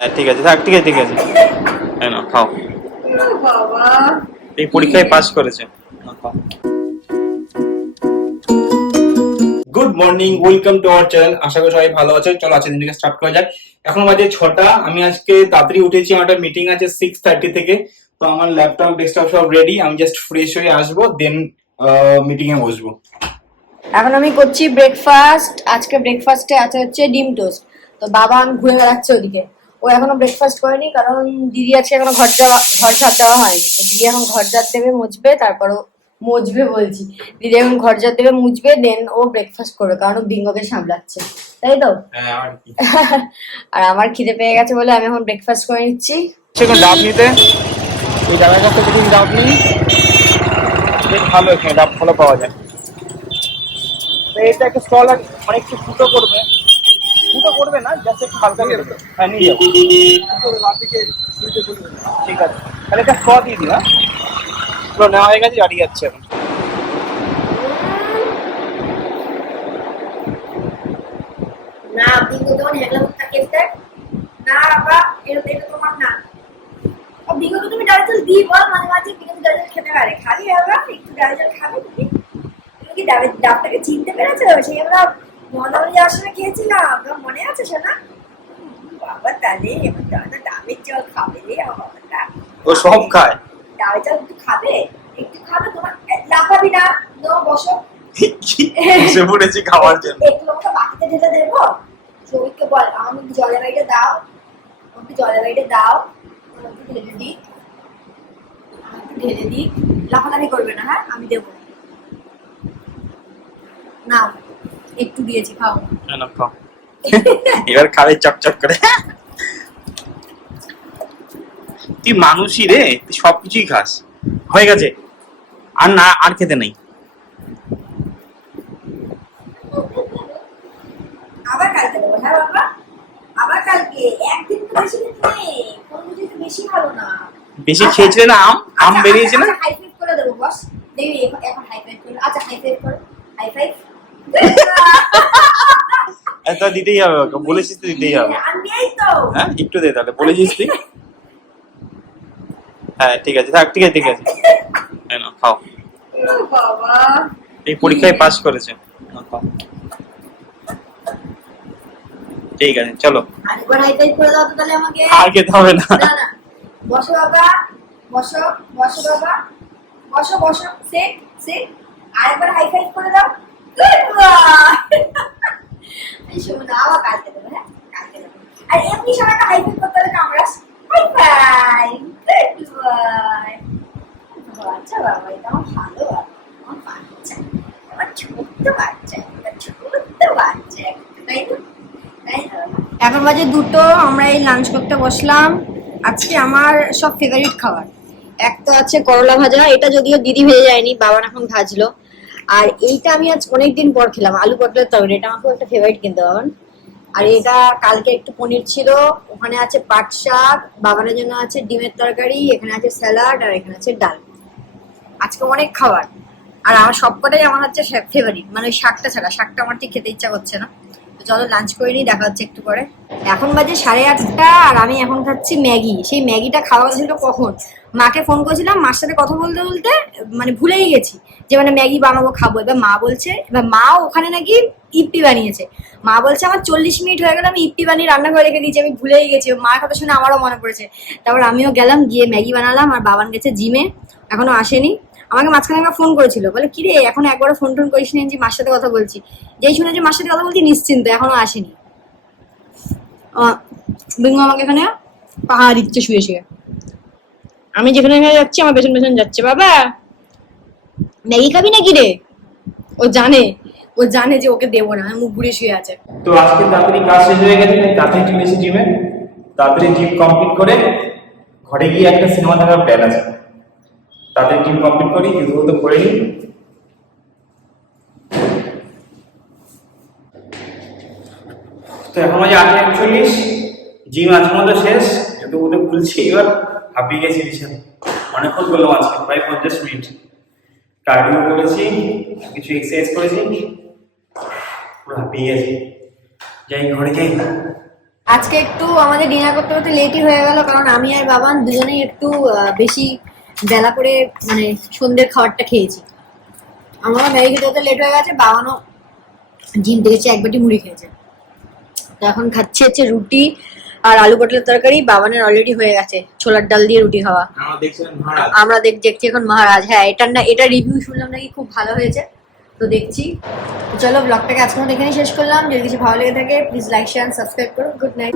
হ্যাঁ ঠিক আছে থাক ঠিক আছে ঠিক আছে। এই নাও খাও। বাবা এই পরীক্ষায় পাস করেছে। Good morning welcome to our channel আশা করি সবাই ভালো আছেন চলো আজকের দিনকে স্টার্ট করা যাক। এখন বাজে ছটা। আমি আজকে তাড়াতাড়ি উঠেছি। আমার একটা মিটিং আছে সিক্স থার্টি থেকে। তো আমার ল্যাপটপ ডেস্কটপ সব রেডি আমি জাস্ট ফ্রেশ হয়ে আসব দেন মিটিং এ বসবো। এখন আমি করছি ব্রেকফাস্ট আজকে ব্রেকফাস্টে আছে হচ্ছে ডিম টোস্ট তো বাবা আমি ঘুরে বেড়াচ্ছে ওদিকে। ও এখনও ব্রেকফাস্ট করেনি কারণ দিদি আজকে এখনও ঘর যাওয়া ঘর ঝাড় দেওয়া হয়নি। তো দিদি এখন ঘর ঝাড় দেবে মুছবে তারপর ও মুছবে বলছি। দিদি এখন ঘর ঝাড় দেবে মুছবে দেন ও ব্রেকফাস্ট করবে কারণ ও বিঙ্গকে সামলাচ্ছে। তাই তো? হ্যাঁ আর আমার খিদে পেয়ে গেছে বলে আমি এখন ব্রেকফাস্ট করে নিচ্ছি। সেখানে ডাব নিতে? এই কাছ থেকে ডাব নিই? বেশ ভালো এখানে ডাব ভালো পাওয়া যায়। তো এটা একটা স্টল একটু ফুটো করবে। ফুটো করবে না জাস্ট একটু হালকা হ্যাঁ নিয়ে যাব ঠিক আছে। তাহলে একটা শ দিয়ে দিই হ্যাঁ? নেওয়া হয়ে গেছে, দাঁড়িয়ে যাচ্ছে এখন। না বিঙ্গো তোমার হেগলা মুখ তাকিয়ে না, বাবা এটা এটা তোমার না। ও তুমি ডাল দিই বল, মাঝে মাঝে চাল খেতে পারে। খালি চাল খাবে তুমি। কি ডাবের ডাবটাকে চিনতে পেরেছ? সেই আমরা মহানগরী যাওয়ার খেয়েছিলাম মনে আছে শোনা বাবা তাহলে এবার দাদা ডাবের জল খাবে রে আমার বাবাটা ও সব খায়? ডাবের জল একটু খাবে? একটু খাবে? তোমার লাফাবি না? নো বসো। বসে পড়েছি খাওয়ার জন্য। একটু আমাকে বাকিতে ঢেলে দেবো? সৌভিককে বল আমাকে জলের বাইরে দাও। আমাকে জলের বাইরে দাও। আমাকে ঢেলে দিক আমাকে ঢেলে দিক লাফালাফি করবে না হ্যাঁ? আমি দেবো। নাও। একটু দিয়েছি খাও। না, খাও। এবার খাবে চকচক করে। তুই মানুষই রে তুই সবকিছুই খাস। হয়ে গেছে। আর না আর খেতে নেই। আবার কালকে দেবো। হ্যাঁ বাবা। আবার কালকে। একদিন বেশি কোন বুঝি বেশি ভালো না। বেশি খেয়েছিলে না আম? আম আচ্ছা, বেরিয়েছে না? আচ্ছা, হাই ফাইভ করে দেবো বস। দেখবি এখন হাই ফাইভ করে। আচ্ছা হাই ফাইভ করো। হাই ফাইভ তা দিতেই হবে ওকে বলেছিস তো দিতেই হবে। তো। হ্যাঁ একটু দে তাহলে বলেছিস তুই হ্যাঁ ঠিক আছে থাক ঠিক আছে ঠিক আছে। এই খাও। এই পরীক্ষায় পাস করেছে। ঠিক আছে চলো। আর খেতে হবে না। বসো বাবা বসো বসো বাবা। বসো বসো সেট সেট আরেকবার হাই ফাইভ করে দাও। গুড বয় হ্যাঁ? আর এমনি সময়টা হাই ফাইভ করতে কামড়াস হাই ফাইভ গুড বাচ্চা বাবা, এটা আমার ভালো আমার বাচ্চা। আমার ছোট্ট বাচ্চা ছোট্ট বাচ্চা তাই না? এখন বাজে দুটো, আমরা এই লাঞ্চ করতে বসলাম। আজকে আমার সব ফেভারিট খাবার। এক তো আছে করলা ভাজা, এটা যদিও দিদি ভেজে যায়নি বাবা এখন ভাজলো। আর এইটা আমি আজ অনেকদিন পর খেলাম, আলু পটলের তরকারি, এটা আমার একটা ফেভারিট কিন্তু আমার। আর এটা কালকে একটু পনির ছিল, ওখানে আছে পাট শাক বাবানের জন্য আছে ডিমের তরকারি, এখানে আছে স্যালাড, আর এখানে আছে ডাল। আজকে অনেক খাবার। আর আমার সবকটাই আমার হচ্ছে ফেভারিট মানে শাকটা ছাড়া, শাকটা আমার ঠিক খেতে ইচ্ছা করছে না। চলো লাঞ্চ করে নিই, দেখা হচ্ছে একটু পরে। এখন বাজে সাড়ে আটটা আর আমি এখন খাচ্ছি ম্যাগি। সেই ম্যাগিটা খাওয়া ছিল কখন? মাকে ফোন করেছিলাম, মার সাথে কথা বলতে বলতে মানে ভুলেই গেছি যে মানে ম্যাগি বানাবো, খাব। এবার মা বলছে, এবার মা ওখানে নাকি ইপটি বানিয়েছে। মা বলছে, আমার চল্লিশ মিনিট হয়ে গেল, আমি ইপটি বানিয়ে রান্না করে রেখে দিয়েছি, আমি ভুলেই গেছি। মার কথা শুনে আমারও মনে পড়েছে। তারপর আমিও গেলাম, গিয়ে ম্যাগি বানালাম, আর বাবান গেছে জিমে, এখনও আসেনি। আমাকে মাঝখানে একবার ফোন করেছিল। বলে কি রে এখন একবারও ফোন টোন করিস নি? মার সাথে কথা বলছি। যেই শুনে যে মার সাথে কথা বলছি, নিশ্চিন্ত, এখনও আসেনি। বিঙ্গু আমাকে এখানে পাহাড় দিচ্ছে, শুয়ে শুয়ে। আমি যেখানে যাচ্ছি, আমার পেছন পেছন যাচ্ছে। বাবা, ম্যাগি খাবি নাকি রে? ও জানে ও জানে যে ওকে দেবো না, মুখ ঘুরে শুয়ে আছে। তো আজকে তাড়াতাড়ি কাজ শেষ হয়ে গেছে, তাড়াতাড়ি চলে এসেছি জিমে তাড়াতাড়ি জিম কমপ্লিট করে, ঘরে গিয়ে একটা সিনেমা দেখার প্ল্যান আছে। তাড়াতাড়ি জিম কমপ্লিট করি ইউটিউব তো করে নিই। তো এখন বাজে আটটা একচল্লিশ জিম আজকের মতো শেষ, যেহেতু ওটা খুলছি এবার হাঁপিয়ে গেছি বিছানে অনেকক্ষণ করলাম আজকে, প্রায় পঞ্চাশ মিনিট। কার্ডিও করেছি, কিছু এক্সারসাইজ করেছি, পুরো হাঁপিয়ে গেছি। যাই, ঘরে যাই। আজকে একটু আমাদের ডিনার করতে করতে লেটই হয়ে গেল, কারণ আমি আর বাবান দুজনেই একটু বেশি বেলা করে মানে সন্ধ্যের খাবারটা খেয়েছি। আমারও ম্যাগি খেতে হতে লেট হয়ে গেছে বাবানও জিম দেখেছে এক বাটি মুড়ি খেয়েছে। তো এখন খাচ্ছি হচ্ছে রুটি আর আলু পটলের তরকারি বাবানের অলরেডি হয়ে গেছে ছোলার ডাল দিয়ে রুটি খাওয়া। আমরা আমরা দেখ দেখছি এখন মহারাজ। হ্যাঁ এটার না এটা রিভিউ শুনলাম নাকি খুব ভালো হয়েছে তো দেখছি। চলো ব্লগটাকে আজকে এখানেই শেষ করলাম। যদি কিছু ভালো লেগে থাকে প্লিজ লাইক শেয়ার সাবস্ক্রাইব করো। Good night